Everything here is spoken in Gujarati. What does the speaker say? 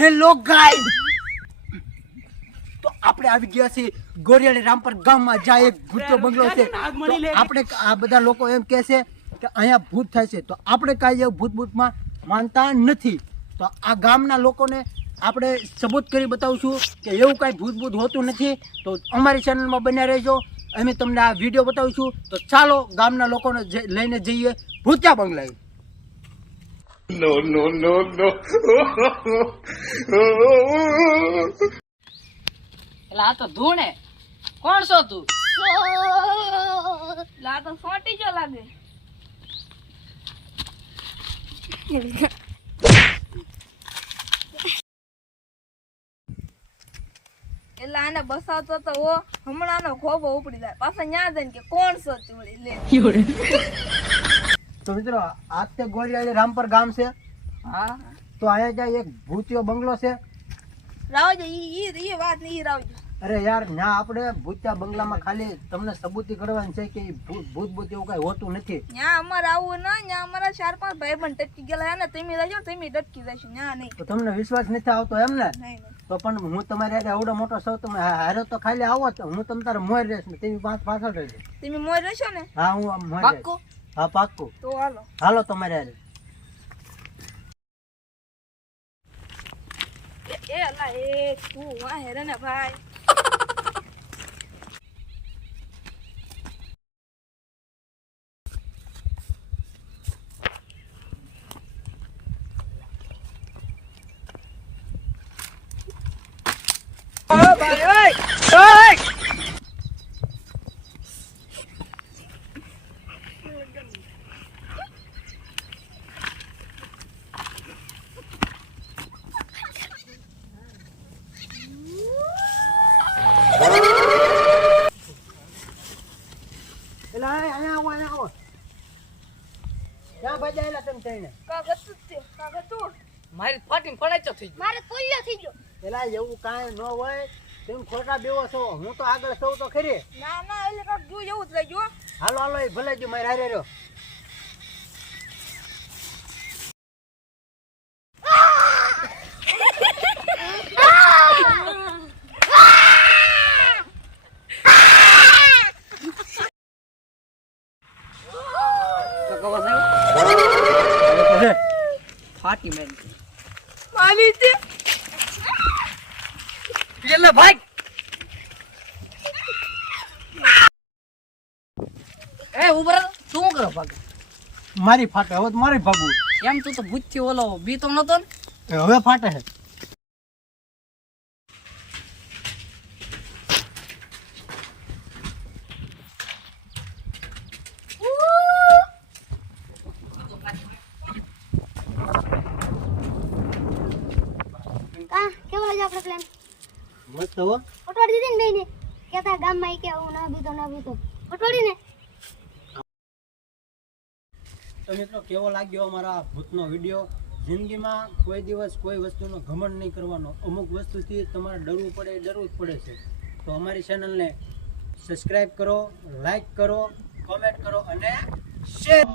હેલો ગાઈડ તો આપણે આવી ગયા છીએ ગોરિયાળી રામપર ગામમાં જ્યાં એક ભૂતો બંગલો છે. તો આપણે આ બધા લોકો એમ કહે છે કે અહીંયા ભૂત થાય છે. તો આપણે કાંઈ એવું ભૂત ભૂતમાં માનતા નથી. તો આ ગામના લોકોને આપણે સબૂત કરી બતાવશું કે એવું કાંઈ ભૂત ભૂત હોતું નથી. તો અમારી ચેનલમાં બન્યા રહેજો. અમે તમને આ વીડિયો બતાવીશું. તો ચાલો ગામના લોકોને લઈને જઈએ Bhutya બંગલાએ. No, no, no, no. એટલે આ તો ધૂણે. કોણ છો તું? લા તો ફોટી જો લાગે. એટલે આને બસાવતો તો ઓ હમણાંનો ખોબો ઉપડી જાય. પાછા ન્યા જઈને કે કોણ છો ચોરી લે તો મિત્રો આ તે ગોરિયાળી રામપર ગામ છે. હા. તો અહીંયા ત્યાં એક ભૂતિયો બંગલો છે? રાવજો ઈ ઈ ઈ વાત નહીં રાવજો. અરે યાર ના આપણે ભૂતિયા બંગલામાં ખાલી તમને સબૂતી કરવાની છે કે ભૂત ભૂત એવું કઈ હોતું નથી. ન્યા અમારે આવું ના ન્યા અમારા ચાર પાંચ ભાઈ પણ ટટકી ગયેલા ને તમે રહેજો તમે ટટકી જશો ન્યા નહીં. તો તમને વિશ્વાસ નથી આવતો એમ ને? તો પણ હું તમારે હારે આવડો મોટો સૌ તમે હારે તો ખાલી આવો તો હું તમ તારે મોર રહેશ ને તમે પાંચ પાછળ રહેજો તમે મોર રહેશો ને? હા હું મોર રહીશ. હા પાક્કું. તો હાલો. હાલો તમારે હારે. એ અલા એ તું વાહ હેરે ને ભાઈ એટલે અહીંયા આવો અહીંયા આવો ક્યાં ભજાયેલા તમે થઈને કાગળ તું તે. કાગળ મારી ફાટીને થઈ ગયો. મારે પોલિયો થઈ ગયો? પેલા એવું કાંઈ ન હોય તેમ ખોટા બેવો છો. હું તો આગળ સૌ તો ખરી. ના ના એટલે કાક જો એવું જ લઈ ગયો હાલો હાલો એ ભલે જ મારે હારે રહ્યો. ફાટી મારી મારી તે એટલે ભાઈ. એ ઉભર શું કરો ભાગ? મારી ફાટે હવે મારી ભાગવું એમ તું તો ભૂતથી ઓલો બીતો નતો ને? હવે ફાટે છે. કા કેવો લાગ્યો આપણો પ્લાન મસ્ત હો. પટવાડી દીધી ને બેયને? કેતા ગામમાં કે હું ના બીતો ના બીતો પટવાડી ને? તો મિત્રો કેવો લાગ્યો અમારા ભૂતનો વીડિયો? જિંદગીમાં કોઈ દિવસ કોઈ વસ્તુનો ઘમંડ નહીં કરવાનો. અમુક વસ્તુથી તમારે ડરવું પડે ડરવું જ પડે છે. તો અમારી ચેનલને સબસ્ક્રાઈબ કરો લાઈક કરો કોમેન્ટ કરો અને શેર